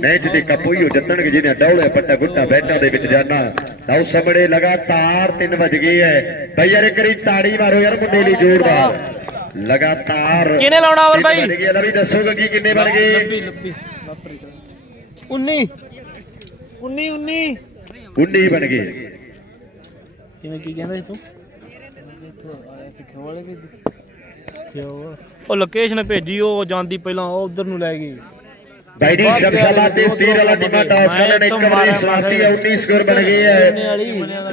ਮੈਚ ਦੇ ਕਪੂਈਓ ਜਿੱਤਣਗੇ ਜਿਹਦੇ ਡੌਲੇ ਪੱਟਾ ਗੁੱਟਾ ਬੈਟਾਂ ਦੇ ਵਿੱਚ ਜਾਣਾ ਲਓ ਸਾਹਮਣੇ ਲਗਾਤਾਰ 3 ਵੱਜ ਗਏ ਐ। ਬਈ ਯਾਰ ਇੱਕ ਵਾਰੀ ਤਾੜੀ ਮਾਰੋ ਯਾਰ ਮੁੰਡੇ ਲਈ ਜ਼ੋਰਦਾਰ। ਲਗਾਤਾਰ ਕਿਹਨੇ ਲਾਉਣਾ ਹੋਰ ਬਾਈ? ਤਿੰਨ ਵੱਜ ਗਏ, ਲੈ ਵੀ ਦੱਸੋਗਾ ਕੀ ਕਿੰਨੇ ਬਣ ਗਏ? ਲੱਭੀ ਲੱਭੀ 19 19 19 19 ਬਣ ਗਏ। ਕਿਵੇਂ ਕੀ ਕਹਿੰਦਾ ਸੀ ਤੂੰ? ਉਹ ਲੋਕੇਸ਼ਨ ਭੇਜੀ ਉਹ ਜਾਂਦੀ ਪਹਿਲਾਂ ਉਹ ਉਧਰ ਨੂੰ ਲੈ ਗਈ। ਬਾਈ ਜੀ ਸ਼ਮਸ਼ਾਬਾਦ ਦੇ ਸਟੀਰ ਵਾਲਾ ਟੀਮਾਂ ਟਾਸ ਕਰਨ ਇੱਕ ਵਾਰ ਸਮਾਪਤੀ ਹੈ 19 ਸਕੋਰ ਬਣ ਗਏ ਹੈ।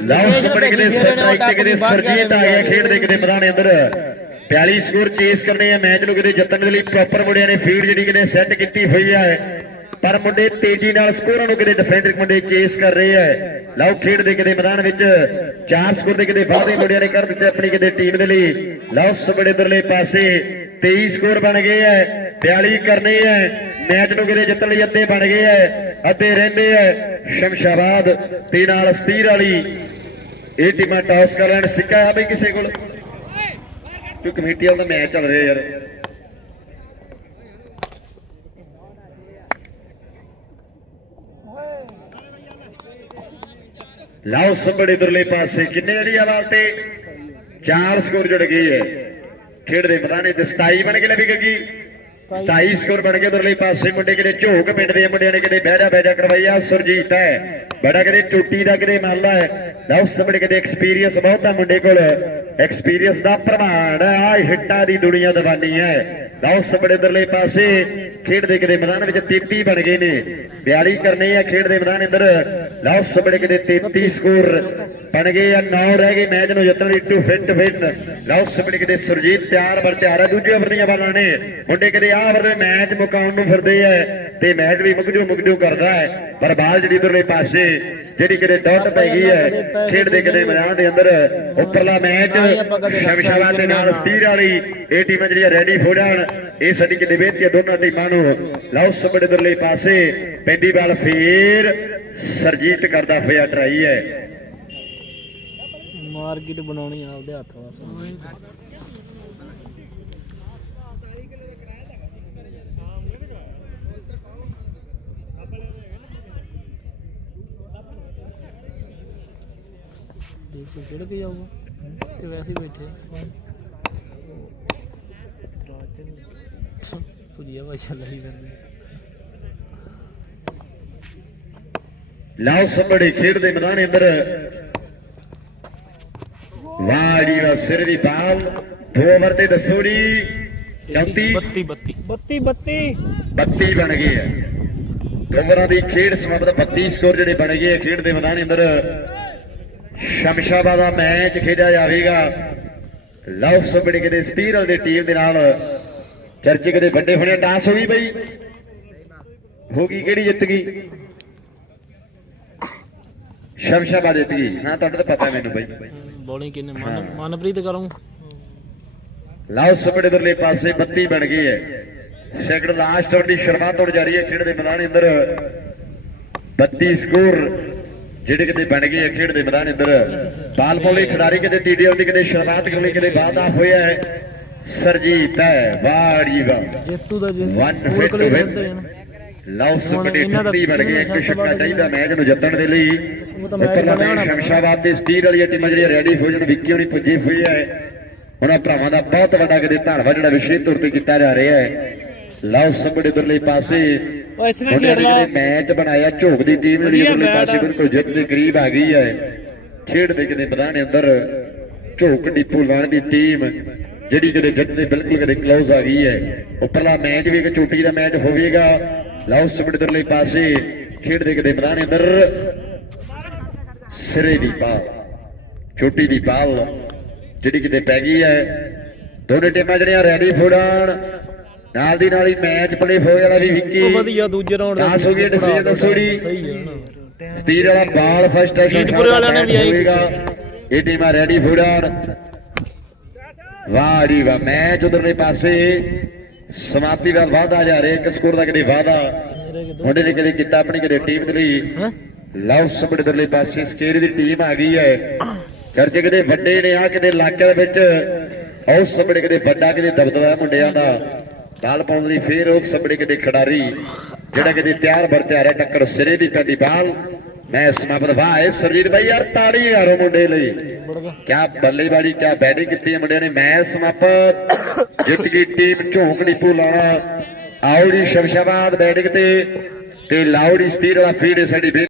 ਲਾਉਸ ਬੜੇ ਕਿਤੇ ਸਟ੍ਰਾਈਕ ਤੇ ਕਿਤੇ ਸਰਜੀਤ ਆ ਗਿਆ ਖੇਡ ਦੇ ਕਿਤੇ ਮੈਦਾਨ ਅੰਦਰ। 42 ਸਕੋਰ ਚੇਸ ਕਰਨੇ ਆ ਮੈਚ ਨੂੰ ਕਿਤੇ ਜਿੱਤਣ ਦੇ ਲਈ ਪ੍ਰੋਪਰ ਮੁੰਡਿਆਂ ਨੇ ਫੀਲਡ ਜਿਹੜੀ ਕਿਤੇ ਸੈੱਟ ਕੀਤੀ ਹੋਈ ਹੈ ਪਰ ਮੁੰਡੇ ਤੇਜ਼ੀ ਨਾਲ ਸਕੋਰਾਂ ਨੂੰ ਕਿਤੇ ਡਿਫੈਂਡਰ ਮੁੰਡੇ ਚੇਸ ਕਰ ਰਹੇ ਹੈ ਲਓ, ਖੇਡ ਦੇ ਕਿਤੇ ਮੈਦਾਨ ਵਿੱਚ 4 ਸਕੋਰ ਦੇ ਕਿਤੇ ਵਾਅਦੇ ਮੁੰਡਿਆਂ ਨੇ ਕਰ ਦਿੱਤੇ ਆਪਣੀ ਕਿਤੇ ਟੀਮ ਦੇ ਲਈ। ਲਓ, ਸਬੜੇ ਦਰਲੇ ਪਾਸੇ 23 ਸਕੋਰ ਬਣ ਗਏ ਹੈ 42 ਕਰਨੇ ਹੈ ਮੈਚ ਨੂੰ ਕਿਤੇ ਜਿੱਤਣ ਲਈ ਅੱਧੇ ਬਣ ਗਏ ਹੈ ਅੱਧੇ ਰਹਿੰਦੇ ਹੈ ਸ਼ਮਸ਼ਾਬਾਦ ਤੇ ਨਾਲ ਸਤੀਰ ਵਾਲੀ ਇਹ ਟੀਮਾਂ ਟਾਸ ਕਰ ਲੈਣ। ਸਿੱਕਾ ਹੈ ਬਈ ਕਿਸੇ ਕੋਲ। ਕਿ ਕਮੇਟੀ ਵਾਲਾ ਮੈਚ ਚੱਲ ਰਿਹਾ ਯਾਰ। ਲਾਓ ਸੰਬੜੇ ਦੁਰਲੇ ਪਾਸੇ, ਕਿੰਨੇ ਏਰੀਆ ਆਵਾਜ਼ ਤੇ? ਚਾਰ ਸਕੋਰ ਜੁੜ ਗਈ ਹੈ। ਖੇਡ ਦੇ ਮੈਦਾਨੇ ਤੇ 27 ਬਣ ਕੇ ਲੱਭੀ ਗੱਗੀ। 27 ਸਕੋਰ ਬਣ ਕੇ ਦੁਰਲੇ ਪਾਸੇ ਮੁੰਡੇ ਕਿਤੇ ਝੋਕ ਪਿੰਡ ਦੇ ਮੁੰਡਿਆਂ ਨੇ ਕਿਤੇ ਬਹਿਰਾ ਬਹਿਰਾ ਕਰਵਾਈਆ ਸੁਰਜੀਤ ਹੈ ਬੜਾ ਕਿਤੇ ਟੁੱਟੀ ਦਾ ਕਿਤੇ ਮੰਨਦਾ ਹੈ। ਲਾਓ ਸੰਬੜੇ ਕਿਤੇ ਐਕਸਪੀਰੀਅੰਸ ਬਹੁਤ ਮੁੰਡੇ ਕੋਲ। ਐਕਸਪੀਰੀਅੰਸ ਦਾ ਪ੍ਰਮਾਣ ਆ ਹਿੱਟਾਂ ਦੀ ਦੁਨੀਆ ਦੀਵਾਨੀ ਹੈ। ਲਾਓ ਸੰਬੜੇ ਦੁਰਲੇ ਪਾਸੇ ਖੇਡ ਦੇ ਕਿਤੇ ਮੈਦਾਨ ਵਿੱਚ 33 ਬਣ ਗਏ ਨੇ। 42 ਕਰਨੇ ਆ ਖੇਡ ਦੇ ਮੈਦਾਨ ਅੰਦਰ। ਲਾਓ ਸੰਬੜੇ ਕਿਤੇ 33 ਸਕੋਰ ਬਣ ਗਏ ਆ 9 ਰਹਿ ਗਏ ਮੈਚ ਨੂੰ ਜਿੱਤਣ ਲਈ ਟੂ ਫਿੱਟ ਫਿੱਟ ਲਾਓ ਸੰਬੜੇ ਕਿਤੇ ਸੁਰਜੀਤ ਤਿਆਰ ਬਰ ਤਿਆਰ ਹੈ ਦੂਜੇ ਓਵਰ ਦੀਆਂ ਬਾਲਾਂ ਨੇ। ਮੁੰਡੇ ਕਿਤੇ ਆਹ ਦੇ ਮੈਚ ਮੁਕਾਉਣ ਨੂੰ ਫਿਰਦੇ ਐ ਤੇ ਮੈਚ ਵੀ ਮੁਕਜੂ ਮੁਕਜੂ ਕਰਦਾ ਹੈ। ਪਰ ਬਾਲ ਜਿਹੜੀ ਉਧਰਲੇ ਪਾਸੇ, ਜਿਹੜੀ ਕਿਤੇ ਡਾਟ ਪੈ ਗਈ ਹੈ ਖੇਡ ਦੇ ਕਿਤੇ ਮੈਦਾਨ ਦੇ ਅੰਦਰ, ਉੱਪਰਲਾ ਮੈਚ ਸ਼ਮਸ਼ਾਬਾਦ ਦੇ ਨਾਲ ਸਤੀਰ ਵਾਲੀ, ਇਹ ਟੀਮਾਂ ਜਿਹੜੀਆਂ ਰੈਡੀ ਹੋ ਜਾਣ ਇਹ ਸਾਡੀ ਕਿਤੇ ਬੇਨਤੀ ਦੋਨਾਂ ਟੀਮਾਂ ਨੂੰ। ਲਾਓ ਸਬੜੇ ਦਰਲੇ ਪਾਸੇ, ਪੈਂਦੀ ਬਾਲ ਫੇਰ ਸਰਜੀਤ ਕਰਦਾ ਹੋਇਆ ਟਰਾਈ ਹੈ। ਮਾਰਕੀਟ ਬਣਾਉਣੀ ਆਪਦੇ ਹੱਥ ਵਾਸਤੇ। ਦੇਸੀ ਕਿਹੜੇ ਤੇ ਜਾਊਗਾ। ਤੇ ਵੈਸੇ ਹੀ ਬੈਠੇ ਰਾਜਨ ਪੁਰੀਆ ਵਾਸ਼ਾ ਲਈ ਕਰਦੇ ਲਾਓ ਸਬੜੇ ਖੇਡ ਦੇ ਮੈਦਾਨ ਅੰਦਰ। ਵਾੜੀ ਦਾ ਸਿਰ ਦੀ ਬਾਲ ਦੋ ਓਵਰ ਤੇ ਦੱਸੋ ਜੀ 34 32 32 32 32 32 ਬਣ ਗਏ ਆ ਦੋ ਓਵਰਾਂ ਦੀ ਖੇਡ ਸਮਾਪਤ 32 ਸਕੋਰ ਜਿਹੜੇ ਬਣ ਗਏ ਆ ਖੇਡ ਦੇ ਮੈਦਾਨ ਅੰਦਰ। ਸ਼ਮਸ਼ਾਬਾਦ ਦਾ ਮੈਚ ਖੇਡਿਆ ਜਾਵੇਗਾ। ਲਵ ਸਬੜੇ ਕਿਤੇ ਸਟੀਰਲ ਦੀ ਟੀਮ ਦੇ ਨਾਲ ਚਰਚੇ ਕਿਤੇ ਵੱਡੇ ਹੋਣੇ ਟਾਸ ਹੋ ਗਈ ਬਈ। ਹੋ ਗਈ ਕਿਹੜੀ ਜਿੱਤ ਗਈ? ਸ਼ਮਸ਼ਾਬਾਦ ਜਿੱਤ ਗਈ। ਹਾਂ ਤੁਹਾਡਾ ਤਾਂ ਪਤਾ ਮੈਨੂੰ ਬਈ। ਬੋਲਿੰਗ ਕਿੰਨੇ ਮਨ ਮਨਪ੍ਰੀਤ ਕਰੂੰ? ਲਓ ਸਬੜੇ ਦਰਲੇ ਪਾਸੇ 32 ਬਣ ਗਈ ਹੈ। ਸੈਕਿੰਡ ਲਾਸਟ ਦੀ ਸ਼ੁਰੂਆਤ ਹੋਣ ਜਾ ਰਹੀ ਹੈ ਖੇਡ ਦੇ ਮੈਦਾਨ ਦੇ ਅੰਦਰ। 32 ਸਕੋਰ ਜਿਹੜੇ ਕਿਤੇ ਬਣ ਗਏ ਹੈ ਖੇਡ ਦੇ ਮੈਦਾਨ ਅੰਦਰ ਬਾਲ ਬੋਲੇ ਖਿਡਾਰੀ ਕਿਤੇ ਤੀਡੇ ਆਉਂਦੀ ਕਿਤੇ ਸ਼ੁਰੂਆਤ ਕਰਨੀ ਕਿਤੇ ਵਾਧਾ ਹੋਇਆ ਹੈ। ਸਰਜੀਤ ਹੈ ਵਾੜੀ ਵਾਹ ਜੇਤੂ ਦਾ ਜੇ। ਪੂਰੇ hit ਕਲੀਅਰ win. ਹੁੰਦੇ ਹਨ ਲਓ ਦਾ 30 ਬਣ ਗਏ ਇੱਕ ਛੱਕਾ ਚਾਹੀਦਾ ਮੈਚ ਨੂੰ ਜਿੱਤਣ ਦੇ ਲਈ। ਮੈਚ ਸ਼ਮਸ਼ਾਬਾਦ ਦੇ ਸਟੀਰ ਵਾਲੀ ਟੀਮ ਜਿਹੜੀ ਰੈਡੀ ਹੋ ਜਣ ਵਿੱਕੀ ਹੋਣੀ ਪੁੱਜੀ ਹੋਈ ਹੈ। ਉਹਨਾਂ ਭਰਾਵਾਂ ਦਾ ਬਹੁਤ ਵੱਡਾ ਕਿਤੇ ਧੰਨਵਾਦ ਜਿਹੜਾ ਵਿਸ਼ੇਸ਼ ਤੌਰ ਤੇ ਕੀਤਾ ਜਾ ਰਿਹਾ ਹੈ। ਲਓ ਸਬੜੇ ਦੁਰਲੇ ਪਾਸੇ। ਉਹ ਇਸ ਨੇ ਖੇਡ ਲਾ। ਮੈਚ ਬਣਾਇਆ ਝੋਕ ਦੀ ਟੀਮ ਜਿਹੜੀ ਮੈਚ ਪਾਸੇ। ਬਿਲਕੁਲ ਜਿੱਤ ਦੇ ਕਰੀਬ ਆ ਗਈ ਹੈ। ਖੇਡ ਦੇ ਕਿਤੇ ਮੈਦਾਨ ਦੇ ਅੰਦਰ ਝੋਕ ਡੀਪੂ ਲਾਣ ਦੀ ਟੀਮ ਜਿਹੜੀ ਕਿਤੇ ਜਿੱਤ ਦੇ ਬਿਲਕੁਲ ਕਿਤੇ ਕਲੋਜ਼ ਆ ਗਈ ਹੈ। ਉੱਪਰਲਾ ਮੈਚ ਵੀ ਇੱਕ ਚੋਟੀ ਦਾ ਮੈਚ ਹੋਵੇਗਾ। ਲਓ ਸਬੜੇ ਦੁਰਲੇ ਪਾਸੇ ਖੇਡ ਦੇ ਕਿਤੇ ਮੈਦਾਨ ਦੇ ਅੰਦਰ। ਸਿਰੇ ਦੀ ਬਾਲ ਛੋਟੀ ਦੀ ਬਾਲ ਜਿਹੜੀ ਕਿਤੇ ਪੈ ਗਈ ਹੈ। ਦੋਨੇ ਟੀਮਾਂ ਜਿਹੜੀਆਂ ਰੈਡੀ ਫੋੜਾਣ ਨਾਲ ਦੀ ਨਾਲ ਹੀ ਮੈਚ ਪਲੇ ਹੋਏ ਵਾਲਾ ਵੀ ਵਿੱਕੀ। ਉਹ ਵਧੀਆ ਦੂਜੇ ਰਾਉਂਡ ਦਸ ਹੋ ਗਏ decision ਦੱਸੋ ਜੀ। ਸਹੀ ਹੈ ਨਾ। ਸਤੀਰ ਵਾਲਾ ਬਾਲ ਫਸਟ ਹੈ ਜੀਤਪੁਰੇ ਵਾਲਿਆਂ ਨੇ ਵੀ ਹੋਵੇਗਾ ਇਹ ਟੀਮਾਂ ਰੈਡੀ ਫੋੜਾਣ ਵਾਹ ਜੀ ਵਾਹ ਮੈਚ ਉਧਰਲੇ ਪਾਸੇ। ਸਮਾਪਤੀ ਦਾ ਵਾਅਦਾ ਜਾ ਰਿਹਾ ਇੱਕ ਸਕੋਰ ਦਾ ਕਿਤੇ ਵਾਅਦਾ। ਕਿਦੋਂ ਮੁੰਡੇ ਨੇ ਕਦੇ ਕੀਤਾ ਆਪਣੀ ਕਦੇ ਟੀਮ ਦੇ ਲਈ। ਹੈ? ਲਵ ਸਬੜੇ ਦਰਲੇ ਪਾਸੇ ਸਕੇਰੀ ਦੀ ਟੀਮ ਆ ਗਈ ਹੈ। ਚਰਚੇ ਕਿਤੇ ਵੱਡੇ ਨੇ ਆ ਕਿਤੇ ਇਲਾਕੇ ਦੇ ਵਿੱਚ। ਉਸ ਸਬੜੇ ਕਿਤੇ ਵੱਡਾ ਕਿਤੇ ਦਬਦਬਾ ਹੈ ਮੁੰਡਿਆਂ ਦਾ। ਬਾਲ ਪਾਉਣ ਲਈ ਫੇਰ ਉਸ ਸਬੜੇ ਕਿਤੇ ਖਿਡਾਰੀ, ਜਿਹੜਾ ਕਿਤੇ ਤਿਆਰ ਬਰ ਤਿਆਰ ਹੈ ਟੱਕਰ ਸਿਰੇ ਦੀ ਕੰਡੀ ਬਾਲ। ਮੈਂ ਸਮਾਪਤ ਵਾਏ ਸਰਜੀਤ ਬਾਈ ਯਾਰ, ਤਾੜੀ ਯਾਰੋ ਮੁੰਡੇ ਲਈ। ਕਿਆ ਬੱਲੇਬਾਜ਼ੀ, ਕਿਆ ਬੈਟਿੰਗ ਕੀਤੀ ਹੈ ਮੁੰਡਿਆਂ ਨੇ। ਮੈਚ ਸਮਾਪਤ ਜਿੱਤ ਗਈ ਟੀਮ ਝੋਂਕੜੀ ਪੁਲਾਣਾ ਆਉੜੀ ਸ਼ਮਸ਼ਾਬਾਦ ਬੈਟਿੰਗ ਤੇ ਤੇ ਲਾਉੜੀ ਸਤੀਰ ਵਾਲਾ ਫੀਡ ਸਾਡੀ